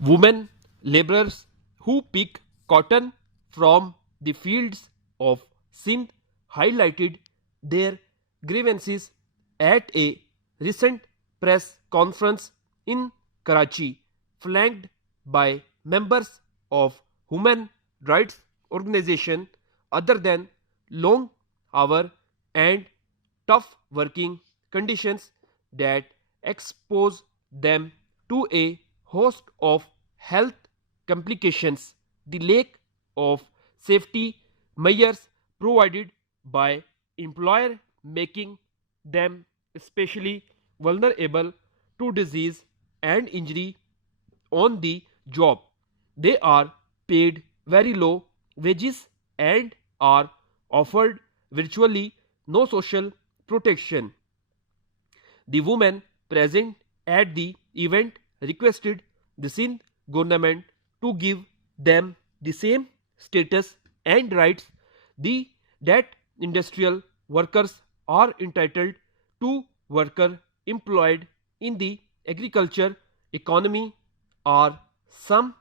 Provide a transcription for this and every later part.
women laborers who pick cotton from the fields of Sindh highlighted their grievances at a recent press conference in Karachi, flanked by members of human rights organizations other than long hour and tough working conditions that expose them to a host of health complications. The lack of safety measures provided by employer making them especially vulnerable to disease and injury on the job. They are paid very low wages and are offered virtually no social protection. The women present at the event requested the Sindh government to give them the same status and rights that industrial workers are entitled to. Workers employed in the agriculture economy are some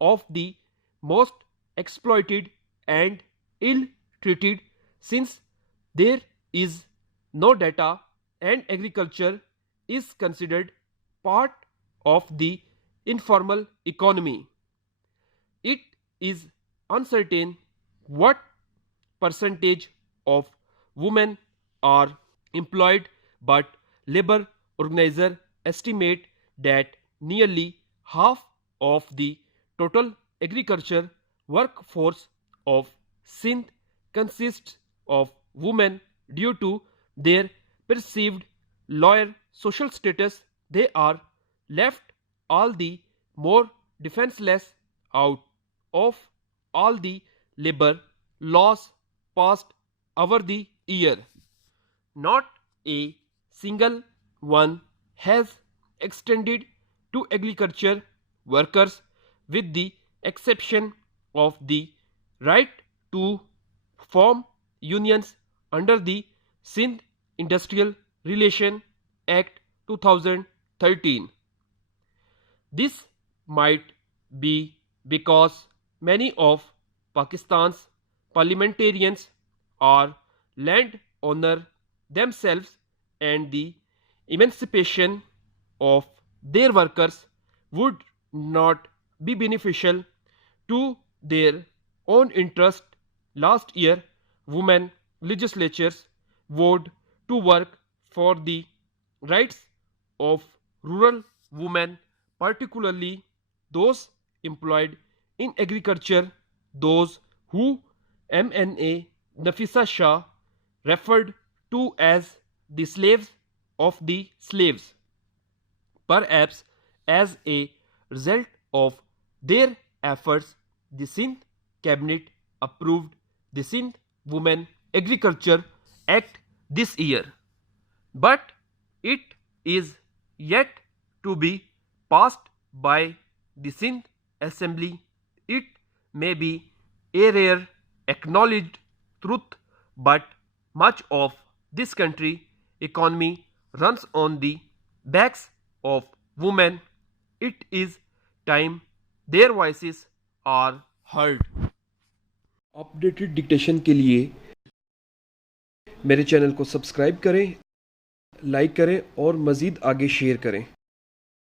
of the most exploited and ill-treated, since there is no data and agriculture is considered part of the informal economy. It is uncertain what percentage of women are employed, but labor organizers estimate that nearly half of the total agriculture workforce of Sindh consists of women due to their perceived lower social status. They are left all the more defenseless out of all the labor laws passed over the year. Not a single one has extended to agriculture workers, with the exception of the right to form unions under the Sindh Industrial Relation Act 2013. This might be because many of Pakistan's parliamentarians are landowner themselves, and the emancipation of their workers would not be beneficial to their own interest. Last year, women legislatures vowed to work for the rights of rural women, particularly those employed in agriculture, those who MNA Nafisa Shah referred to as the slaves of the slaves. Perhaps as a result of their efforts, the Sindh cabinet approved the Sindh Women Agriculture Act this year, but it is yet to be passed by the Sindh Assembly. It may be a rare acknowledged truth, but much of this country economy runs on the backs of women. It is time their voices are heard. Updated dictation के लिए मेरे channel को subscribe करें, like करें और मज़ीद आगे share करें।